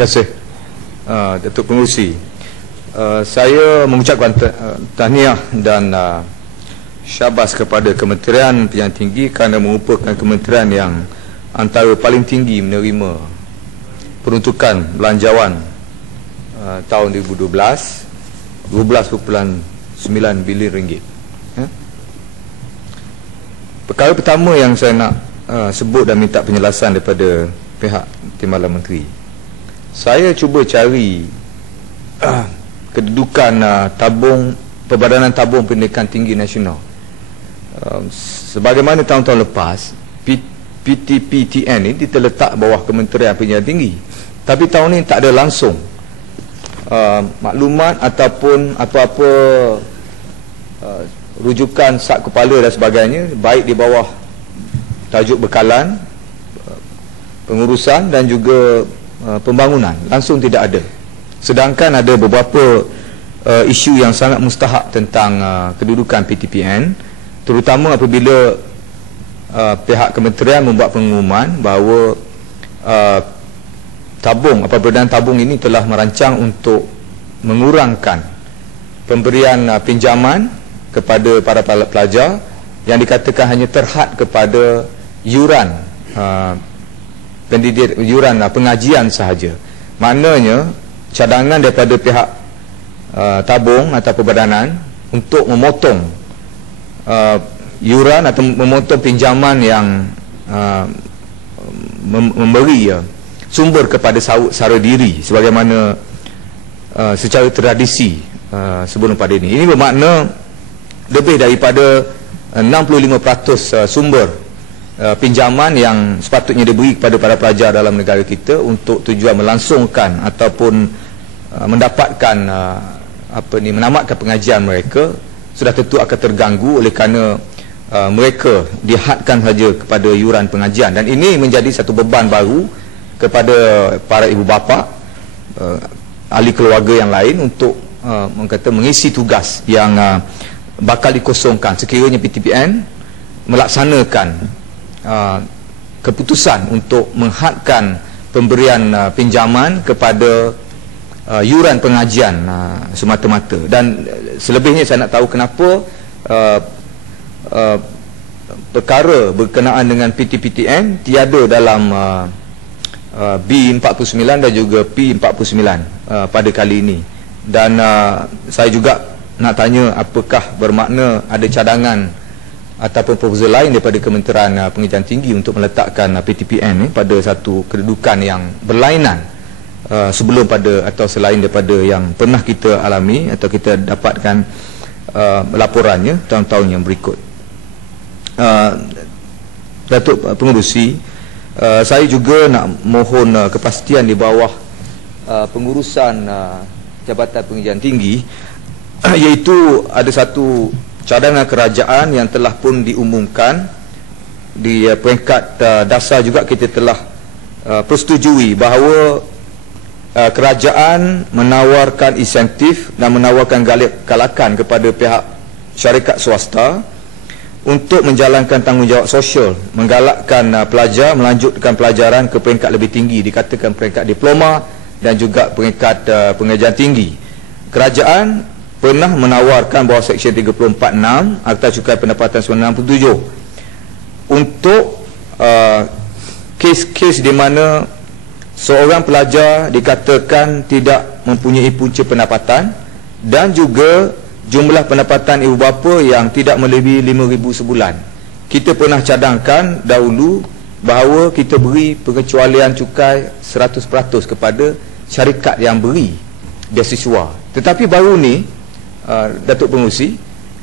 Terima kasih Datuk Pengerusi. Saya mengucapkan tahniah dan syabas kepada Kementerian Pendidikan Tinggi kerana merupakan kementerian yang antara paling tinggi menerima peruntukan belanjawan tahun 2012 12.9 bilion ringgit. Perkara pertama yang saya nak sebut dan minta penjelasan daripada pihak Timbalan Menteri. Saya cuba cari kedudukan tabung Perbadanan Tabung Pendidikan Tinggi Nasional. Sebagaimana tahun-tahun lepas, PTPTN ini terletak bawah Kementerian Pendidikan Tinggi. Tapi tahun ini tak ada langsung maklumat ataupun apa-apa rujukan sak kepala dan sebagainya, baik di bawah tajuk bekalan, pengurusan dan juga pembangunan, langsung tidak ada. Sedangkan ada beberapa isu yang sangat mustahak tentang kedudukan PTPN, terutama apabila pihak kementerian membuat pengumuman bahawa Perbadanan Tabung ini telah merancang untuk mengurangkan pemberian pinjaman kepada para pelajar yang dikatakan hanya terhad kepada yuran pengajian sahaja. Maknanya cadangan daripada pihak tabung atau perbadanan untuk memotong yuran atau memotong pinjaman yang memberi sumber kepada sara diri sebagaimana secara tradisi sebelum pada ini. Ini bermakna lebih daripada 65% sumber pinjaman yang sepatutnya diberi kepada para pelajar dalam negara kita untuk tujuan melangsungkan ataupun mendapatkan menamatkan pengajian mereka sudah tentu akan terganggu oleh kerana mereka dihadkan saja kepada yuran pengajian, dan ini menjadi satu beban baru kepada para ibu bapa, ahli keluarga yang lain untuk mengisi tugas yang bakal dikosongkan sekiranya PTPN melaksanakan keputusan untuk menghadkan pemberian pinjaman kepada yuran pengajian semata-mata. Dan selebihnya saya nak tahu kenapa perkara berkenaan dengan PTPTN tiada dalam B49 dan juga P49 pada kali ini. Dan saya juga nak tanya, apakah bermakna ada cadangan ataupun proposal lain daripada Kementerian Pendidikan Tinggi untuk meletakkan PTPN pada satu kedudukan yang berlainan sebelum pada atau selain daripada yang pernah kita alami atau kita dapatkan laporannya tahun-tahun yang berikut. Datuk Pengerusi, saya juga nak mohon kepastian di bawah pengurusan Jabatan Pengajian Tinggi, iaitu ada satu cadangan kerajaan yang telah pun diumumkan di peringkat dasar juga kita telah persetujui bahawa kerajaan menawarkan insentif dan menawarkan galakan kepada pihak syarikat swasta untuk menjalankan tanggungjawab sosial, menggalakkan pelajar melanjutkan pelajaran ke peringkat lebih tinggi, dikatakan peringkat diploma dan juga peringkat pengajian tinggi. Kerajaan pernah menawarkan bawah Seksyen 346 Akta Cukai Pendapatan 1967 untuk kes-kes di mana seorang pelajar dikatakan tidak mempunyai punca pendapatan dan juga jumlah pendapatan ibu bapa yang tidak melebihi 5,000 sebulan. Kita pernah cadangkan dahulu bahawa kita beri pengecualian cukai 100% kepada syarikat yang beri beasiswa. Tetapi baru ni Datuk Pengerusi,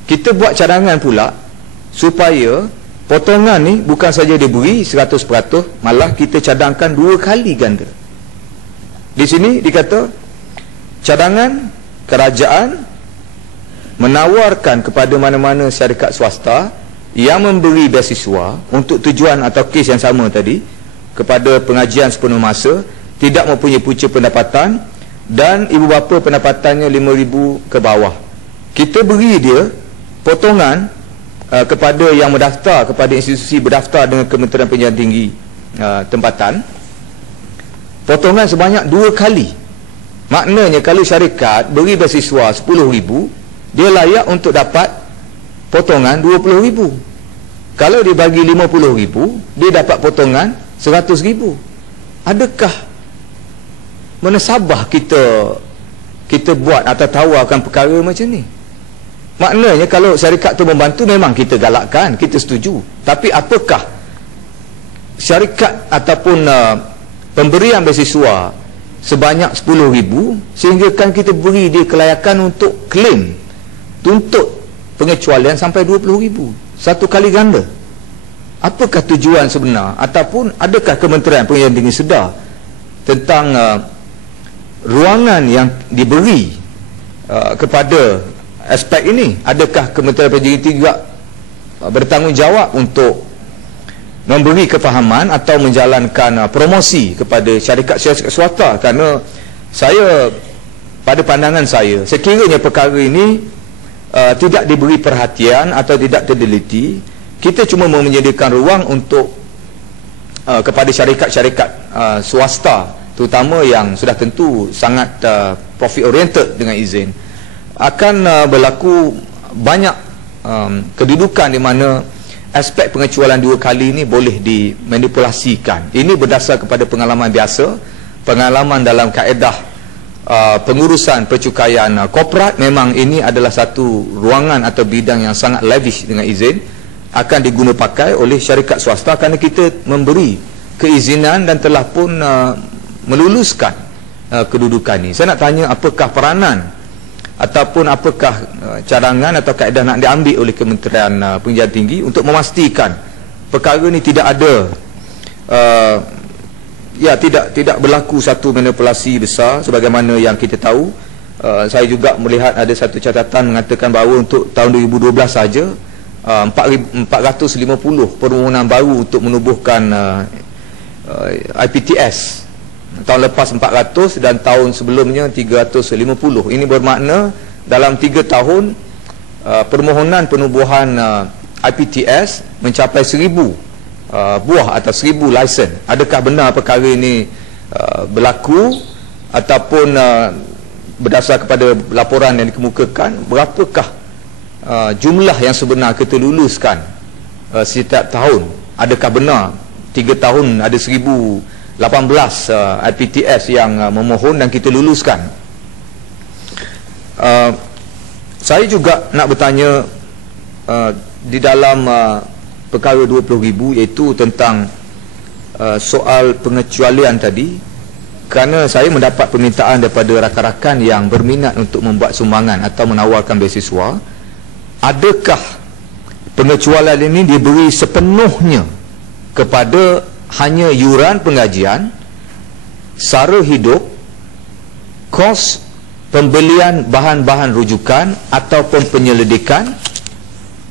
kita buat cadangan pula supaya potongan ni bukan saja diberi 100%, malah kita cadangkan 2 kali ganda. Di sini dikata cadangan kerajaan menawarkan kepada mana-mana syarikat swasta yang memberi beasiswa untuk tujuan atau kes yang sama tadi kepada pengajian sepenuh masa, tidak mempunyai punca pendapatan dan ibu bapa pendapatannya 5,000 ke bawah. Kita beri dia potongan kepada yang mendaftar kepada institusi berdaftar dengan Kementerian Pendidikan Tinggi tempatan potongan sebanyak 2 kali. Maknanya kalau syarikat beri beasiswa 10,000, dia layak untuk dapat potongan 20,000. Kalau dia bagi 50,000, dia dapat potongan 100,000. Adakah menasabah kita buat atau tawarkan perkara macam ni? Maknanya kalau syarikat tu membantu, memang kita galakkan, kita setuju. Tapi apakah syarikat ataupun pemberian beasiswa sebanyak 10,000 sehingga kan kita beri dia kelayakan untuk claim tuntut pengecualian sampai 20,000 satu kali ganda? Apakah tujuan sebenar? Ataupun adakah Kementerian Pendidikan Tinggi sedar tentang ruangan yang diberi kepada aspek ini? Adakah Kementerian Pendidikan Tinggi juga bertanggungjawab untuk memberi kefahaman atau menjalankan promosi kepada syarikat-syarikat swasta? Kerana saya, pada pandangan saya, sekiranya perkara ini tidak diberi perhatian atau tidak terdeliti, kita cuma menyediakan ruang untuk kepada syarikat-syarikat swasta, terutama yang sudah tentu sangat profit oriented dengan izin, akan berlaku banyak kedudukan di mana aspek pengecualian 2 kali ini boleh dimanipulasikan. Ini berdasar kepada pengalaman biasa, pengalaman dalam kaedah pengurusan percukaian korporat. Memang ini adalah satu ruangan atau bidang yang sangat lavish dengan izin, akan diguna pakai oleh syarikat swasta kerana kita memberi keizinan dan telah pun meluluskan kedudukan ini. Saya nak tanya, apakah peranan ataupun apakah cadangan atau kaedah nak diambil oleh Kementerian Pendidikan Tinggi untuk memastikan perkara ini tidak ada tidak berlaku satu manipulasi besar sebagaimana yang kita tahu. Saya juga melihat ada satu catatan mengatakan bahawa untuk tahun 2012 saja 450 permohonan baru untuk menubuhkan IPTS. Tahun lepas 400 dan tahun sebelumnya 350. Ini bermakna dalam 3 tahun permohonan penubuhan IPTS mencapai 1,000 buah atau 1,000 lisen. Adakah benar perkara ini berlaku ataupun berdasar kepada laporan yang dikemukakan, berapakah jumlah yang sebenar kita luluskan setiap tahun? Adakah benar 3 tahun ada 1,018 IPTS yang memohon dan kita luluskan? Saya juga nak bertanya di dalam perkara 20,000, iaitu tentang soal pengecualian tadi, kerana saya mendapat permintaan daripada rakan-rakan yang berminat untuk membuat sumbangan atau menawarkan beasiswa. Adakah pengecualian ini diberi sepenuhnya kepada hanya yuran pengajian, sara hidup, kos pembelian bahan-bahan rujukan ataupun penyelidikan,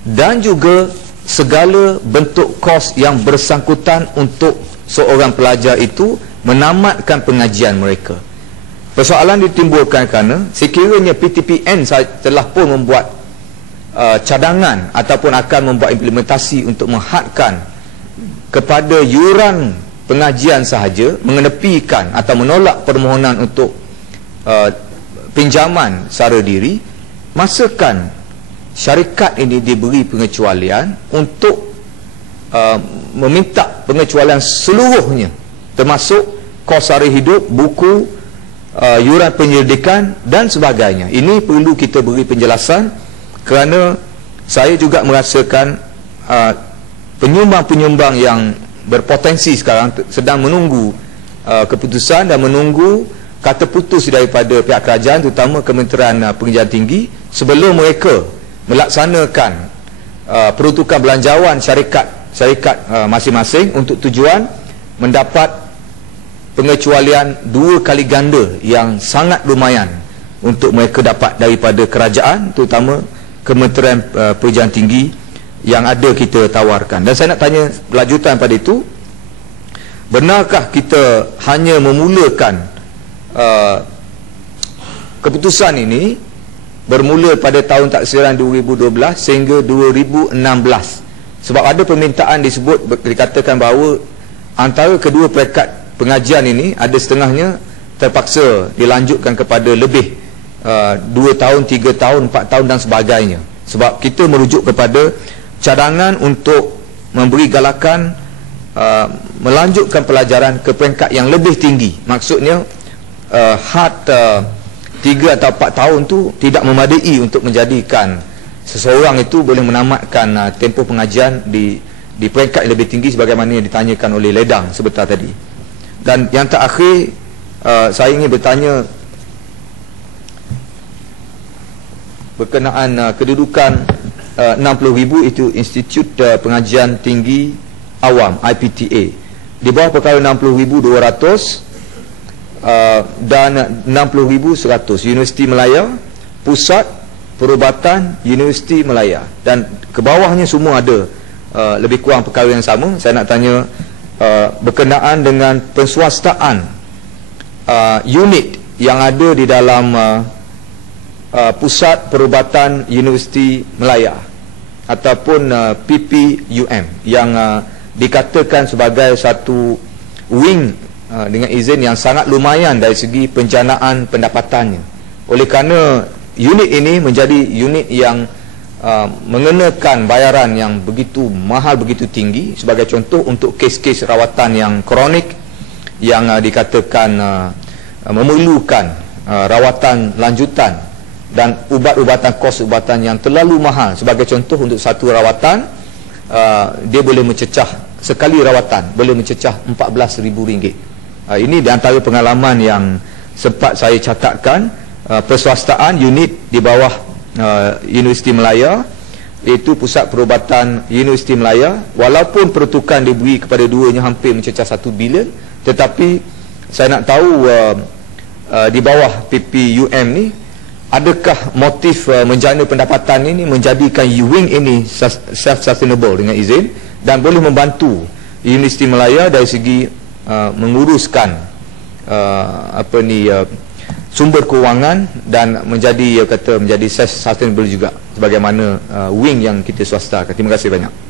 dan juga segala bentuk kos yang bersangkutan untuk seorang pelajar itu menamatkan pengajian mereka? Persoalan ditimbulkan kerana sekiranya PTPN telah pun membuat cadangan ataupun akan membuat implementasi untuk menghadkan kepada yuran pengajian sahaja, mengenepikan atau menolak permohonan untuk pinjaman sara diri, masakan syarikat ini diberi pengecualian untuk meminta pengecualian seluruhnya, termasuk kos sara hidup, buku, yuran penyelidikan dan sebagainya? Ini perlu kita beri penjelasan, kerana saya juga merasakan penyumbang-penyumbang yang berpotensi sekarang sedang menunggu keputusan dan menunggu kata putus daripada pihak kerajaan, terutama Kementerian Pendidikan Tinggi, sebelum mereka melaksanakan peruntukan belanjawan syarikat masing-masing untuk tujuan mendapat pengecualian 2 kali ganda yang sangat lumayan untuk mereka dapat daripada kerajaan, terutama Kementerian Pendidikan Tinggi yang ada kita tawarkan. Dan saya nak tanya lanjutan pada itu, benarkah kita hanya memulakan keputusan ini bermula pada tahun taksiran 2012 sehingga 2016? Sebab ada permintaan disebut, dikatakan bahawa antara kedua peringkat pengajian ini ada setengahnya terpaksa dilanjutkan kepada lebih 2 tahun, 3 tahun, 4 tahun dan sebagainya. Sebab kita merujuk kepada cadangan untuk memberi galakan melanjutkan pelajaran ke peringkat yang lebih tinggi. Maksudnya had 3 atau 4 tahun tu tidak memadai untuk menjadikan seseorang itu boleh menamatkan tempoh pengajian di peringkat yang lebih tinggi sebagaimana yang ditanyakan oleh Ledang sebentar tadi. Dan yang terakhir, saya ingin bertanya berkenaan kedudukan 60,000 itu Institut Pengajian Tinggi Awam IPTA. Di bawah perkara 60,200 dan 60,100 Universiti Malaya, Pusat Perubatan Universiti Malaya, dan ke bawahnya semua ada lebih kurang perkara yang sama. Saya nak tanya berkenaan dengan penswastaan unit yang ada di dalam Pusat Perubatan Universiti Malaya ataupun PPUM yang dikatakan sebagai satu wing dengan izin yang sangat lumayan dari segi penjanaan pendapatannya. Oleh kerana unit ini menjadi unit yang mengenakan bayaran yang begitu mahal, begitu tinggi. Sebagai contoh, untuk kes-kes rawatan yang kronik yang dikatakan memerlukan rawatan lanjutan dan ubat-ubatan, kos ubatan yang terlalu mahal. Sebagai contoh, untuk satu rawatan dia boleh mencecah, sekali rawatan boleh mencecah RM14,000. Ini di antara pengalaman yang sempat saya catatkan. Perswastaan unit di bawah Universiti Malaya, iaitu Pusat Perubatan Universiti Malaya, walaupun peruntukan diberi kepada duanya hampir mencecah 1 bilion, tetapi saya nak tahu di bawah PPUM ni, adakah motif menjana pendapatan ini menjadikan wing ini self-sustainable dengan izin dan boleh membantu Universiti Malaya dari segi menguruskan sumber kewangan dan menjadi menjadi self-sustainable juga sebagaimana wing yang kita swasta. Terima kasih banyak.